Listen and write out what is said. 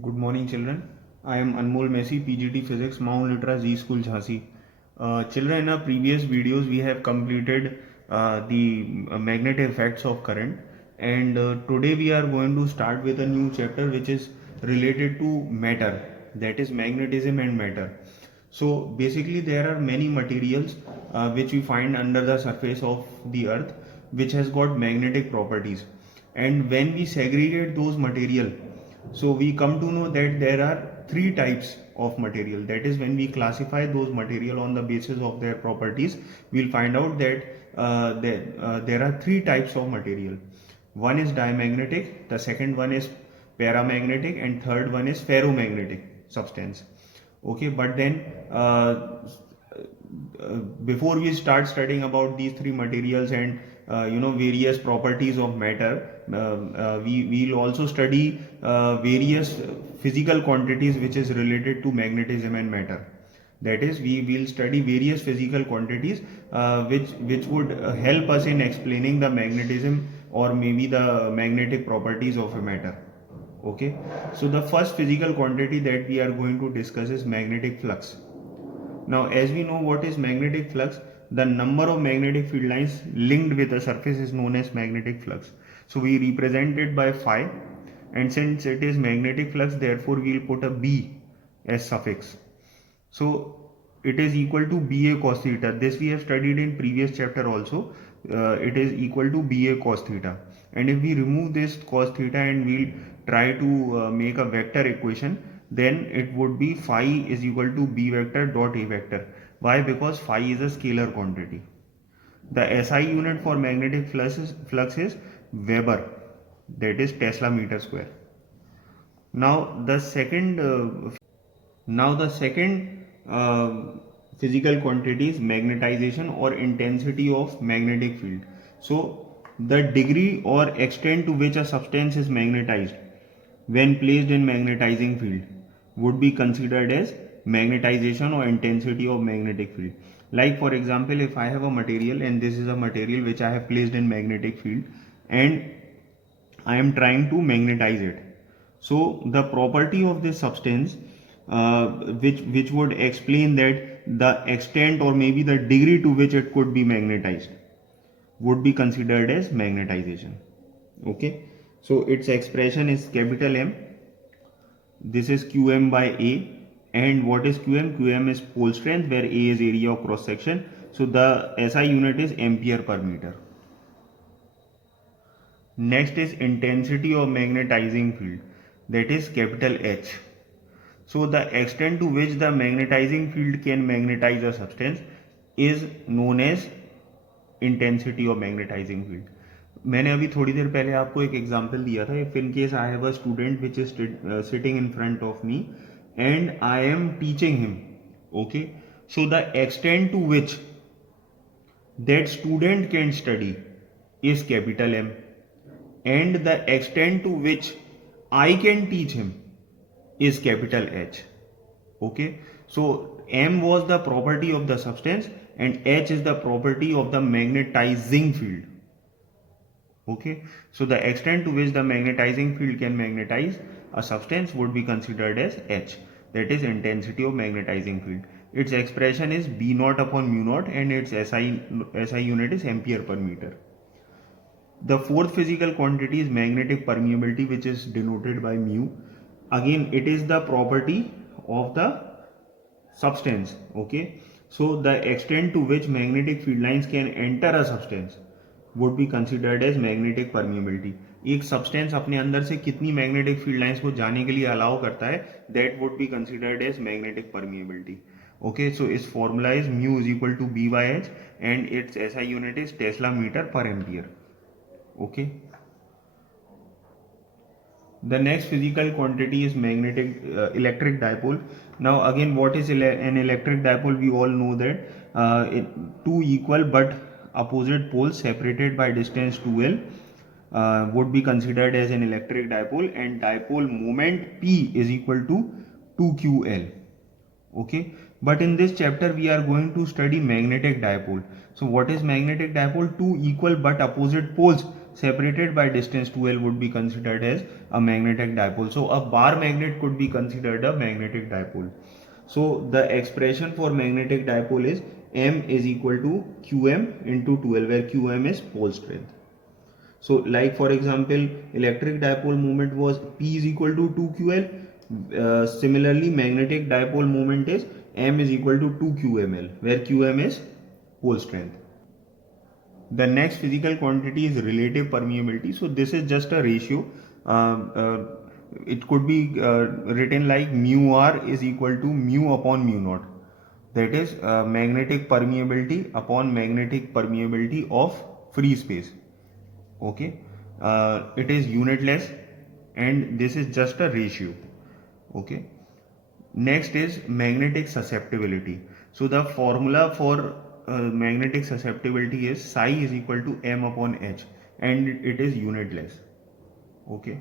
Good morning, children. I am Anmol Messi, PGT Physics, Mount Litra Z School, Jhansi. Children, in our previous videos, we have completed the magnetic effects of current, and today we are going to start with a new chapter which is related to matter, that is magnetism and matter. So basically, there are many materials which we find under the surface of the earth which has got magnetic properties, and when we segregate those material, so we come to know that there are three types of material. That is, when we classify those material on the basis of their properties, we'll find out that there are three types of material. One is diamagnetic, the second one is paramagnetic, and third one is ferromagnetic substance. Okay, but then before we start studying about these three materials and various properties of matter, we will also study various physical quantities which is related to magnetism and matter. That is, we will study various physical quantities which would help us in explaining the magnetism or maybe the magnetic properties of a matter. Okay, so the first physical quantity that we are going to discuss is magnetic flux. Now, as we know what is magnetic flux, the number of magnetic field lines linked with a surface is known as magnetic flux. So we represent it by phi, and since it is magnetic flux, therefore we will put a B as suffix. So it is equal to BA cos theta. This we have studied in previous chapter also. It is equal to BA cos theta. And if we remove this cos theta and we'll try to make a vector equation, then it would be phi is equal to B vector dot A vector. Why? Because phi is a scalar quantity. The SI unit for magnetic flux is Weber, that is Tesla meter square. Now the second physical quantity is magnetization or intensity of magnetic field. So the degree or extent to which a substance is magnetized when placed in magnetizing field would be considered as magnetization or intensity of magnetic field. Like for example, if I have a material and this is a material which I have placed in magnetic field and I am trying to magnetize it. So the property of this substance, which would explain that the extent or maybe the degree to which it could be magnetized, would be considered as magnetization. Okay, so its expression is capital M. This is Qm by A. And what is Qm? Qm is pole strength, where A is area of cross section. So the SI unit is ampere per meter. Next is intensity of magnetizing field, that is capital H. So the extent to which the magnetizing field can magnetize a substance is known as intensity of magnetizing field. मैंने अभी थोड़ी देर पहले आपको एक example दिया था. If in case I have a student which is sitting in front of me and I am teaching him. Okay, so the extent to which that student can study is capital M, and the extent to which I can teach him is capital H. Okay, so M was the property of the substance and H is the property of the magnetizing field. Okay, so the extent to which the magnetizing field can magnetize a substance would be considered as H, that is intensity of magnetizing field. Its expression is B naught upon mu naught and its SI unit is ampere per meter. The fourth physical quantity is magnetic permeability, which is denoted by mu. Again, it is the property of the substance. Okay, so the extent to which magnetic field lines can enter a substance would be considered as magnetic permeability. एक substance अपने अंदर से कितनी magnetic field lines को जाने के लिए allow करता है, that would be considered as magnetic permeability. Okay, so its formula is mu is equal to B by H and its SI unit is Tesla meter per ampere. Okay, the next physical quantity is magnetic electric dipole. Now again, what is an electric dipole? We all know that two equal but opposite poles separated by distance 2L would be considered as an electric dipole, and dipole moment P is equal to 2QL. Okay, but in this chapter we are going to study magnetic dipole. So what is magnetic dipole? Two equal but opposite poles separated by distance 2L would be considered as a magnetic dipole. So a bar magnet could be considered a magnetic dipole. So the expression for magnetic dipole is M is equal to Qm into 2L, where Qm is pole strength. So like for example, electric dipole moment was P is equal to 2QL. Similarly, magnetic dipole moment is M is equal to 2QML, where QM is pole strength. The next physical quantity is relative permeability. So this is just a ratio. It could be written like mu r is equal to mu upon mu naught. That is magnetic permeability upon magnetic permeability of free space. Okay, it is unitless, and this is just a ratio. Okay. Next is magnetic susceptibility. So the formula for magnetic susceptibility is psi is equal to m upon h, and it is unitless. Okay.